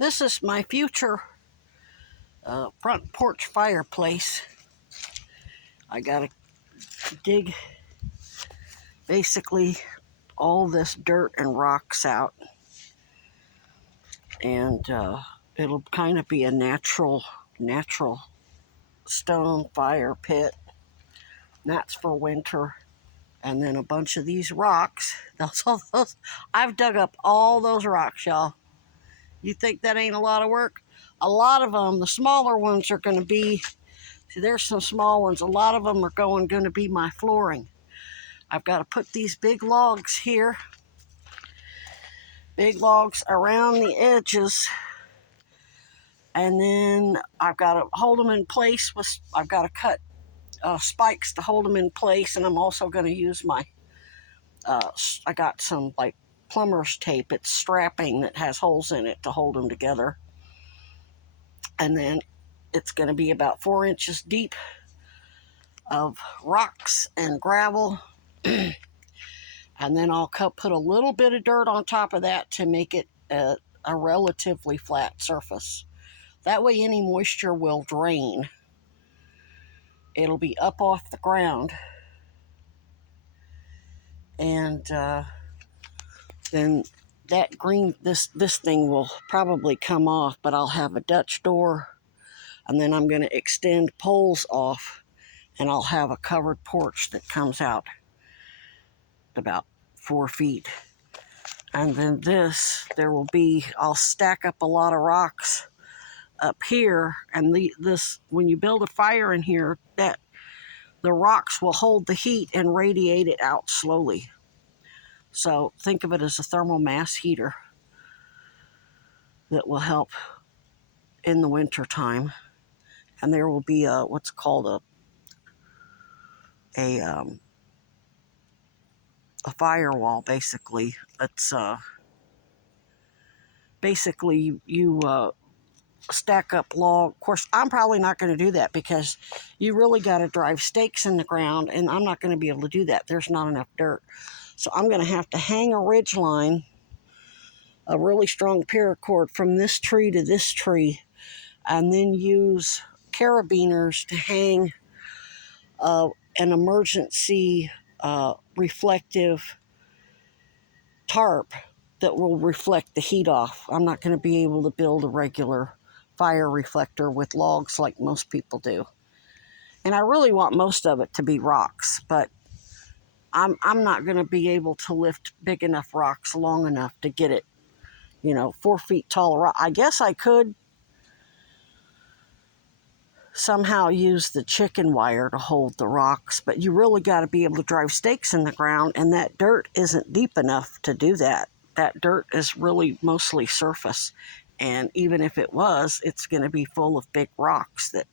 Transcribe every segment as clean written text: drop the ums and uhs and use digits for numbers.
This is my future front porch fireplace. I gotta dig basically all this dirt and rocks out, and it'll kind of be a natural stone fire pit. That's for winter. And then a bunch of these rocks. I've dug up all those rocks, y'all. You think that ain't a lot of work? A lot of them, the smaller ones are going to be, see, there's some small ones. A lot of them are going to be my flooring. I've got to put these big logs here, big logs around the edges, and then I've got to hold them in place. I've got to cut spikes to hold them in place, and I'm also going to use my, I got some like plumber's tape. It's strapping that has holes in it to hold them together. And then it's going to be about 4 inches deep of rocks and gravel. And then I'll put a little bit of dirt on top of that to make it a relatively flat surface. That way any moisture will drain. It'll be up off the ground. And then that green, this thing will probably come off, but I'll have a Dutch door, and then I'm going to extend poles off, and I'll have a covered porch that comes out about 4 feet. And then there will be, I'll stack up a lot of rocks up here, and when you build a fire in here, that the rocks will hold the heat and radiate it out slowly. So think of it as a thermal mass heater that will help in the winter time. And there will be what's called a firewall, basically. It's basically you stack up log. Of course, I'm probably not going to do that because you really got to drive stakes in the ground, and I'm not going to be able to do that. There's not enough dirt. So I'm going to have to hang a ridge line, a really strong paracord from this tree to this tree, and then use carabiners to hang an emergency reflective tarp that will reflect the heat off. I'm not going to be able to build a regular fire reflector with logs like most people do. And I really want most of it to be rocks, but I'm not going to be able to lift big enough rocks long enough to get it, 4 feet tall. I guess I could somehow use the chicken wire to hold the rocks, but you really got to be able to drive stakes in the ground, and that dirt isn't deep enough to do that. That dirt is really mostly surface, and even if it was, it's going to be full of big rocks that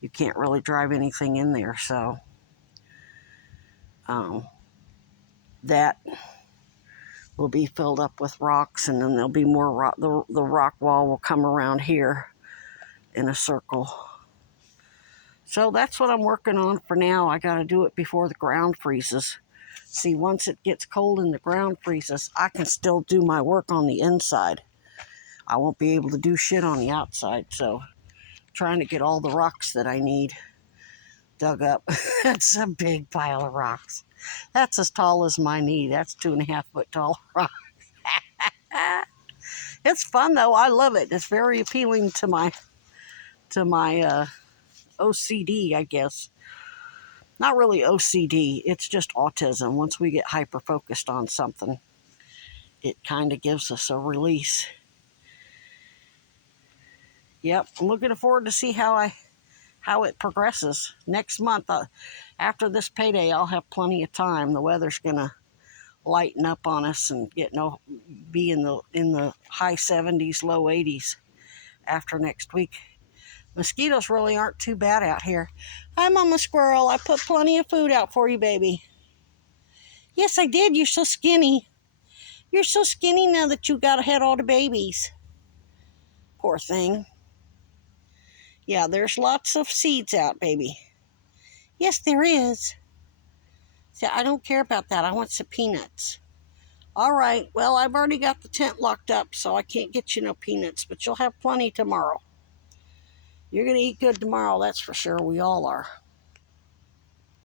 you can't really drive anything in there. So that will be filled up with rocks, and then there'll be more rock. The rock wall will come around here in a circle. So that's what I'm working on for now. I got to do it before the ground freezes. See, once it gets cold and the ground freezes, I can still do my work on the inside. I won't be able to do shit on the outside. So trying to get all the rocks that I need dug up. That's a big pile of rocks. That's as tall as my knee. That's 2.5 foot tall rock. It's fun though. I love it. It's very appealing to my OCD, I guess. Not really OCD, it's just autism. Once we get hyper focused on something, it kind of gives us a release. Yep, I'm looking forward to see how it progresses next month. After this payday, I'll have plenty of time. The weather's gonna lighten up on us and be in the high 70s, low 80s after next week. Mosquitoes really aren't too bad out here. Hi, Mama Squirrel. I put plenty of food out for you, baby. Yes, I did. You're so skinny. You're so skinny now that you got had all the babies. Poor thing. Yeah, there's lots of seeds out, baby. Yes, there is. See, I don't care about that. I want some peanuts. All right, well, I've already got the tent locked up, so I can't get you no peanuts, but you'll have plenty tomorrow. You're going to eat good tomorrow, that's for sure. We all are.